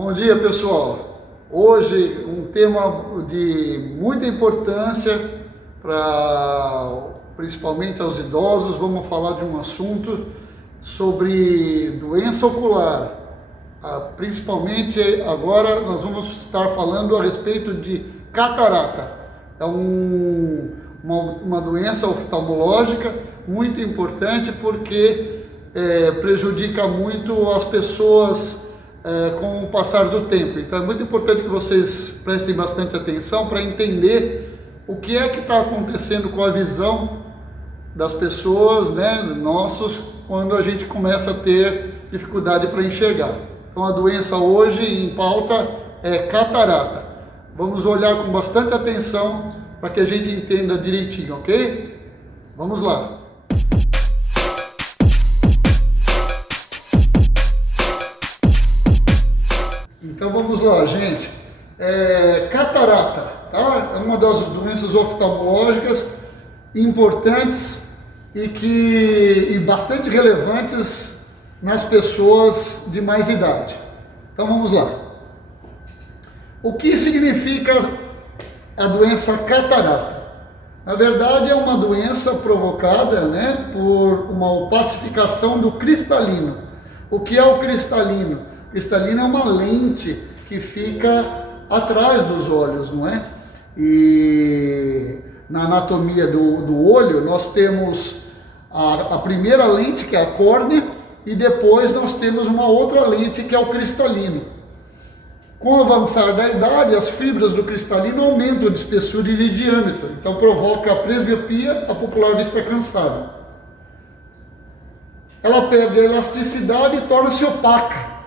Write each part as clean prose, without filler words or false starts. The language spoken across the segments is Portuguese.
Bom dia, pessoal. Hoje um tema de muita importância principalmente aos idosos. Vamos falar de um assunto sobre doença ocular. Principalmente agora nós vamos estar falando a respeito de catarata. É uma doença oftalmológica muito importante porque prejudica muito as pessoas com o passar do tempo. Então é muito importante que vocês prestem bastante atenção para entender o que é que está acontecendo com a visão das pessoas, nossos, quando a gente começa a ter dificuldade para enxergar. Então a doença hoje em pauta é catarata. Vamos olhar com bastante atenção para que a gente entenda direitinho, ok? Vamos lá. Então vamos lá, gente. Catarata, tá? É uma das doenças oftalmológicas importantes e bastante relevantes nas pessoas de mais idade. Então vamos lá. O que significa a doença catarata? Na verdade é uma doença provocada, por uma opacificação do cristalino. O que é o cristalino? O cristalino é uma lente que fica atrás dos olhos, não é? E na anatomia do olho nós temos a primeira lente, que é a córnea, e depois nós temos uma outra lente, que é o cristalino. Com o avançar da idade, as fibras do cristalino aumentam de espessura e de diâmetro, então provoca a presbiopia, a popular vista cansada. Ela perde a elasticidade e torna-se opaca.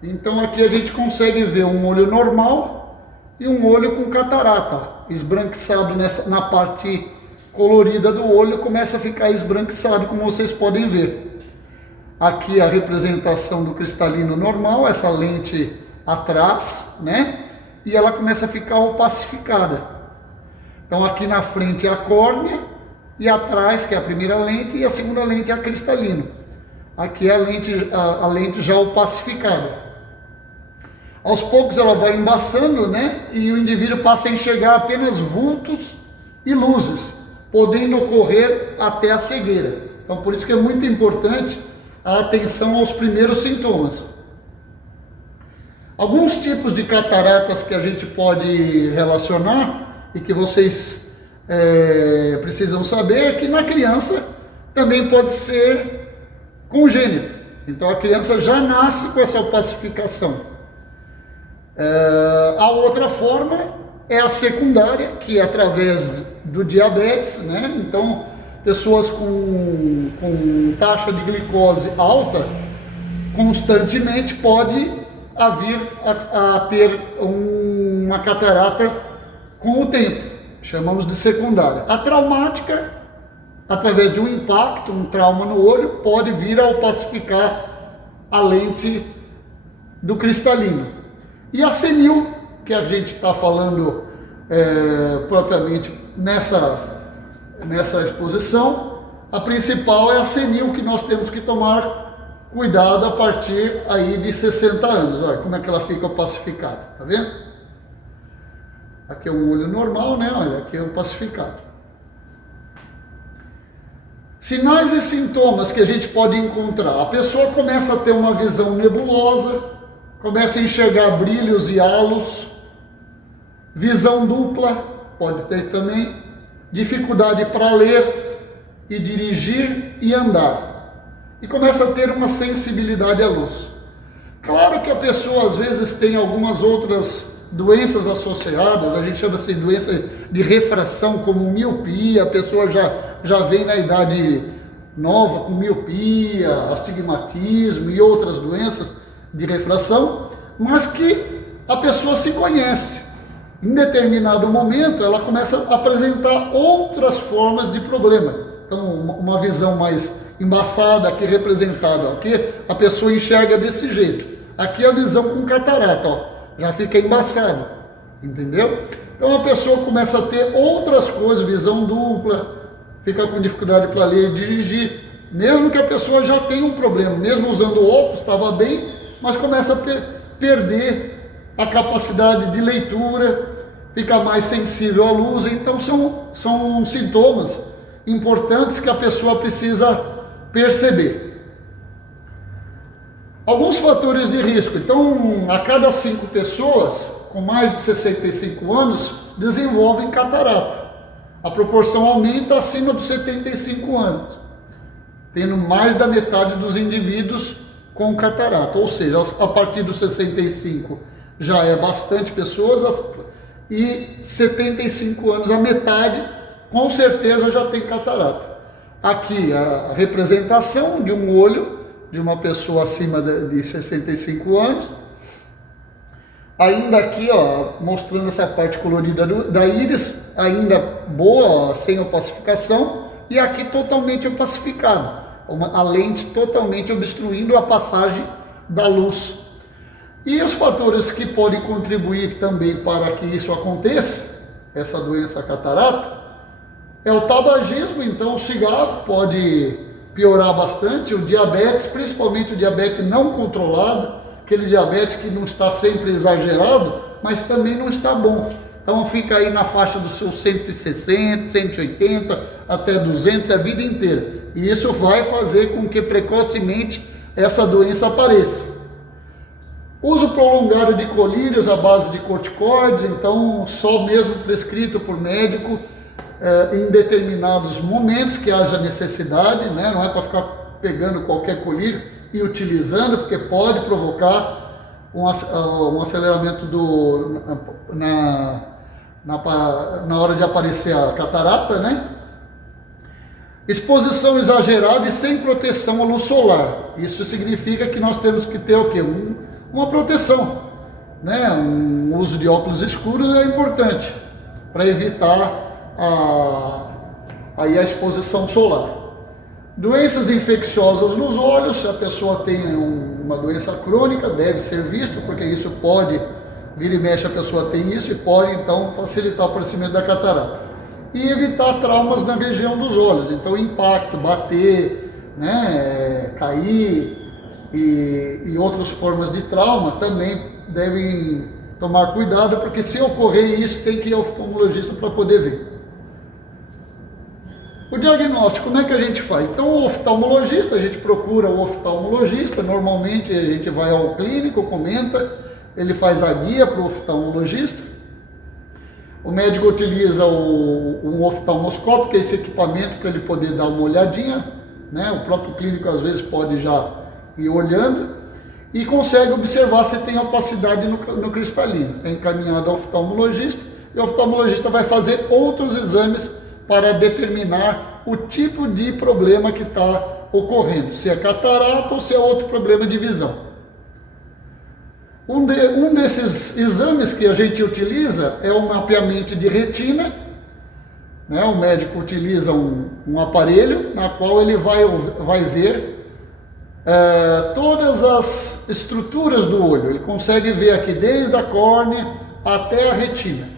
Então aqui a gente consegue ver um olho normal e um olho com catarata, esbranquiçado na parte colorida do olho, começa a ficar esbranquiçado, como vocês podem ver. Aqui a representação do cristalino normal, essa lente atrás, e ela começa a ficar opacificada. Então aqui na frente é a córnea e atrás, que é a primeira lente, e a segunda lente é a cristalino. Aqui é a lente já opacificada. Aos poucos ela vai embaçando, e o indivíduo passa a enxergar apenas vultos e luzes, podendo ocorrer até a cegueira. Então por isso que é muito importante a atenção aos primeiros sintomas. Alguns tipos de cataratas que a gente pode relacionar e que vocês precisam saber é que na criança também pode ser congênito. Então a criança já nasce com essa opacificação. A outra forma é a secundária, que é através do diabetes, Então, pessoas com taxa de glicose alta, constantemente pode vir a ter uma catarata com o tempo. Chamamos de secundária. A traumática, através de um impacto, um trauma no olho, pode vir a opacificar a lente do cristalino. E a senil, que a gente está falando propriamente nessa exposição, a principal é a senil, que nós temos que tomar cuidado a partir aí de 60 anos. Olha como é que ela fica opacificada, tá vendo? Aqui é um olho normal, Olha, aqui é opacificado. Sinais e sintomas que a gente pode encontrar. A pessoa começa a ter uma visão nebulosa, começa a enxergar brilhos e halos, visão dupla, pode ter também, dificuldade para ler e dirigir e andar, e começa a ter uma sensibilidade à luz. Claro que a pessoa às vezes tem algumas outras doenças associadas, a gente chama assim de doença de refração, como miopia, a pessoa já vem na idade nova com miopia, astigmatismo e outras doenças de refração, mas que a pessoa se conhece. Em determinado momento ela começa a apresentar outras formas de problema. Então uma visão mais embaçada, aqui representada, aqui a pessoa enxerga desse jeito, aqui a visão com catarata, já fica embaçada, entendeu? Então a pessoa começa a ter outras coisas, visão dupla, fica com dificuldade para ler e dirigir, mesmo que a pessoa já tenha um problema, mesmo usando óculos, estava bem, mas começa a perder a capacidade de leitura, fica mais sensível à luz. Então são sintomas importantes que a pessoa precisa perceber. Alguns fatores de risco. Então, a cada 5 pessoas com mais de 65 anos desenvolvem catarata. A proporção aumenta acima dos 75 anos, tendo mais da metade dos indivíduos com catarata. Ou seja, a partir dos 65 já é bastante pessoas, e 75 anos, a metade com certeza já tem catarata. Aqui a representação de um olho de uma pessoa acima de 65 anos. Ainda aqui, ó, mostrando essa parte colorida da íris, ainda boa, sem opacificação, e aqui totalmente opacificado, a lente totalmente obstruindo a passagem da luz. E os fatores que podem contribuir também para que isso aconteça, essa doença catarata, é o tabagismo. Então o cigarro pode piorar bastante, o diabetes, principalmente o diabetes não controlado, aquele diabetes que não está sempre exagerado, mas também não está bom. Então fica aí na faixa dos seus 160, 180, até 200 a vida inteira. E isso vai fazer com que precocemente essa doença apareça. Uso prolongado de colírios à base de corticoides, então só mesmo prescrito por médico em determinados momentos que haja necessidade, né? Não é para ficar pegando qualquer colírio e utilizando, porque pode provocar um aceleramento na hora de aparecer a catarata, né? Exposição exagerada e sem proteção à luz solar. Isso significa que nós temos que ter o quê? Uma proteção, né? Um uso de óculos escuros é importante para evitar a exposição solar. Doenças infecciosas nos olhos. Se a pessoa tem uma doença crônica, deve ser visto, porque isso pode, vira e mexe, a pessoa tem isso e pode então facilitar o aparecimento da catarata. E evitar traumas na região dos olhos, então impacto, bater, né, cair e outras formas de trauma também devem tomar cuidado, porque se ocorrer isso, tem que ir ao oftalmologista para poder ver. O diagnóstico, como é que a gente faz? Então, o oftalmologista, a gente procura o oftalmologista, normalmente a gente vai ao clínico, comenta, ele faz a guia para o oftalmologista. O médico utiliza um oftalmoscópio, que é esse equipamento para ele poder dar uma olhadinha, né? O próprio clínico às vezes pode já ir olhando e consegue observar se tem opacidade no cristalino. É encaminhado ao oftalmologista e o oftalmologista vai fazer outros exames para determinar o tipo de problema que está ocorrendo, se é catarata ou se é outro problema de visão. Um desses exames que a gente utiliza é o mapeamento de retina, né? O médico utiliza um aparelho na qual ele vai ver todas as estruturas do olho. Ele consegue ver aqui desde a córnea até a retina.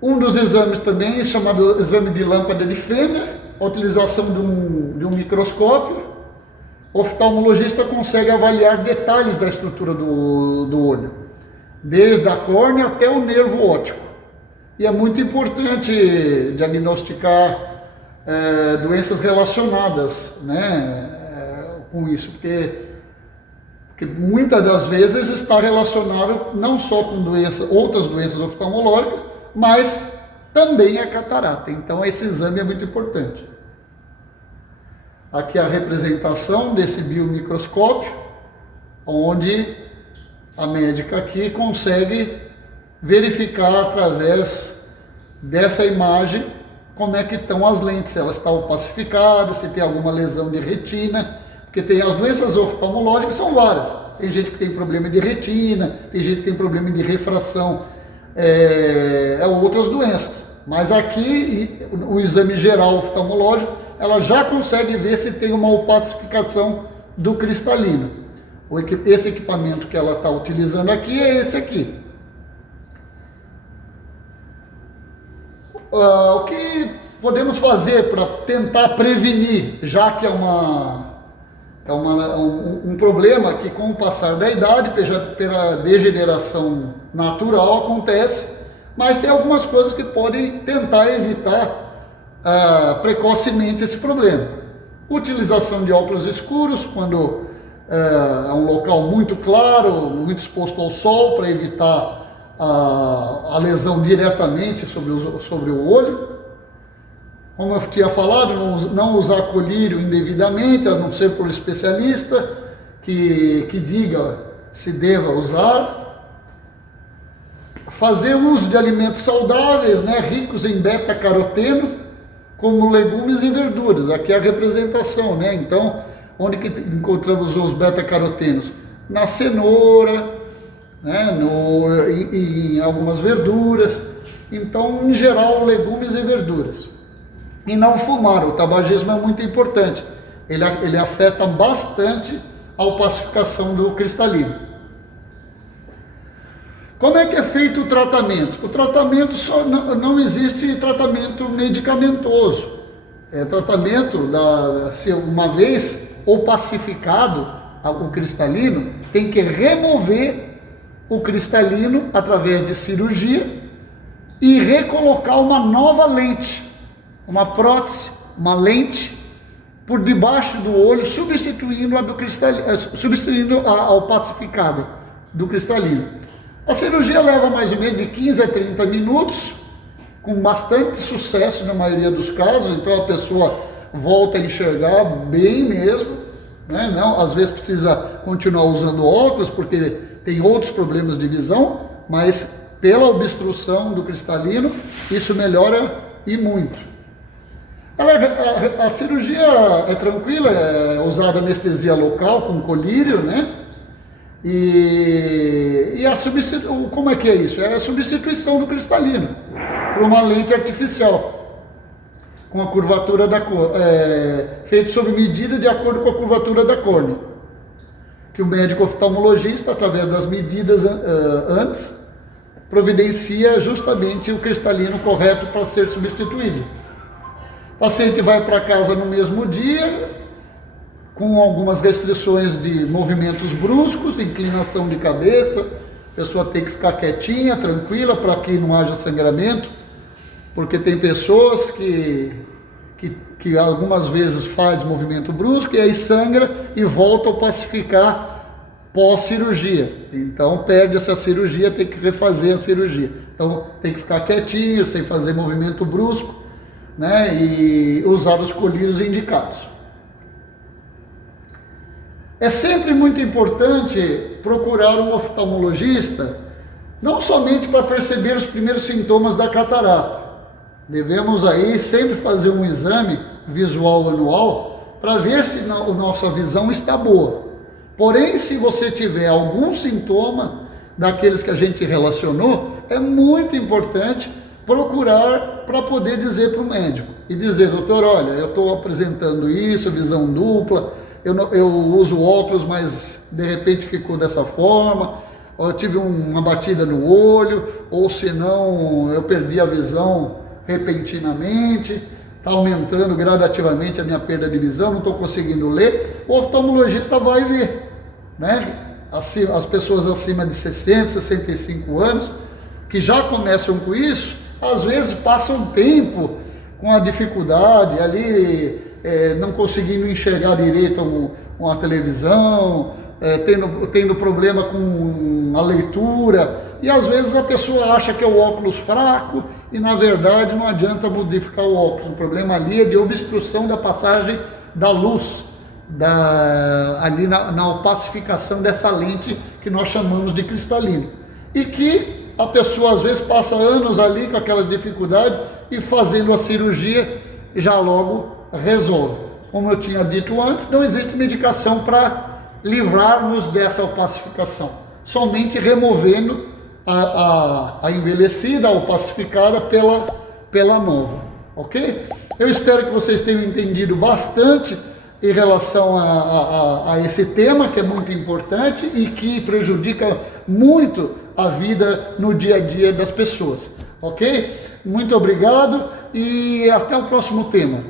Um dos exames também é chamado exame de lâmpada de Fender, a utilização de um microscópio. O oftalmologista consegue avaliar detalhes da estrutura do olho, desde a córnea até o nervo óptico. E é muito importante diagnosticar doenças relacionadas, né, com isso, porque muitas das vezes está relacionado não só com outras doenças oftalmológicas, mas também a catarata. Então esse exame é muito importante. Aqui a representação desse biomicroscópio, onde a médica aqui consegue verificar através dessa imagem como é que estão as lentes, se elas estão opacificadas, se tem alguma lesão de retina, porque tem as doenças oftalmológicas, são várias. Tem gente que tem problema de retina, tem gente que tem problema de refração, outras doenças. Mas aqui, o exame geral oftalmológico, ela já consegue ver se tem uma opacificação do cristalino. Esse equipamento que ela está utilizando aqui é esse aqui. O que podemos fazer para tentar prevenir, já que é É um problema que, com o passar da idade, pela degeneração natural, acontece, mas tem algumas coisas que podem tentar evitar precocemente esse problema. Utilização de óculos escuros, quando é um local muito claro, muito exposto ao sol, para evitar a lesão diretamente sobre o olho. Como eu tinha falado, não usar colírio indevidamente, a não ser por especialista que diga se deva usar. Fazer uso de alimentos saudáveis, né, ricos em beta-caroteno, como legumes e verduras. Aqui é a representação, né? Então, onde que encontramos os beta-carotenos? Na cenoura, né, em algumas verduras. Então, em geral, legumes e verduras. E não fumar. O tabagismo é muito importante. Ele afeta bastante a opacificação do cristalino. Como é que é feito o tratamento? O tratamento não existe tratamento medicamentoso. É tratamento, uma vez opacificado o cristalino, tem que remover o cristalino através de cirurgia e recolocar uma nova lente. Uma prótese, uma lente, por debaixo do olho, substituindo a opacificada do cristalino. A cirurgia leva mais ou menos de 15 a 30 minutos, com bastante sucesso na maioria dos casos, então a pessoa volta a enxergar bem mesmo, né? Não, às vezes precisa continuar usando óculos, porque tem outros problemas de visão, mas pela obstrução do cristalino, isso melhora e muito. A cirurgia é tranquila, é usada anestesia local com colírio, né? E como é que é isso? É a substituição do cristalino por uma lente artificial com a curvatura da córnea, feito sob medida de acordo com a curvatura da córnea, que o médico oftalmologista, através das medidas antes, providencia justamente o cristalino correto para ser substituído. O paciente vai para casa no mesmo dia, com algumas restrições de movimentos bruscos, inclinação de cabeça, a pessoa tem que ficar quietinha, tranquila, para que não haja sangramento, porque tem pessoas que algumas vezes faz movimento brusco e aí sangra e volta a opacificar pós-cirurgia. Então perde essa cirurgia, tem que refazer a cirurgia. Então tem que ficar quietinho, sem fazer movimento brusco, né, e usar os colírios indicados. É sempre muito importante procurar um oftalmologista, não somente para perceber os primeiros sintomas da catarata. Devemos aí sempre fazer um exame visual anual para ver se a nossa visão está boa. Porém, se você tiver algum sintoma daqueles que a gente relacionou, é muito importante procurar para poder dizer para o médico e dizer: doutor, olha, eu estou apresentando isso, visão dupla, eu uso óculos, mas de repente ficou dessa forma, ou eu tive uma batida no olho, ou senão eu perdi a visão repentinamente, está aumentando gradativamente a minha perda de visão, não estou conseguindo ler. O oftalmologista vai ver, né? As pessoas acima de 60, 65 anos, que já começam com isso, às vezes passam tempo com a dificuldade ali, não conseguindo enxergar direito uma televisão, tendo problema com a leitura, e às vezes a pessoa acha que é o óculos fraco e na verdade não adianta modificar o óculos. O problema ali é de obstrução da passagem da luz, ali na opacificação dessa lente que nós chamamos de cristalino, e que a pessoa às vezes passa anos ali com aquelas dificuldades e fazendo a cirurgia já logo resolve. Como eu tinha dito antes, não existe medicação para livrarmos dessa opacificação, somente removendo a envelhecida, a opacificada pela nova, ok? Eu espero que vocês tenham entendido bastante em relação a esse tema, que é muito importante e que prejudica muito a vida no dia a dia das pessoas, ok? Muito obrigado e até o próximo tema.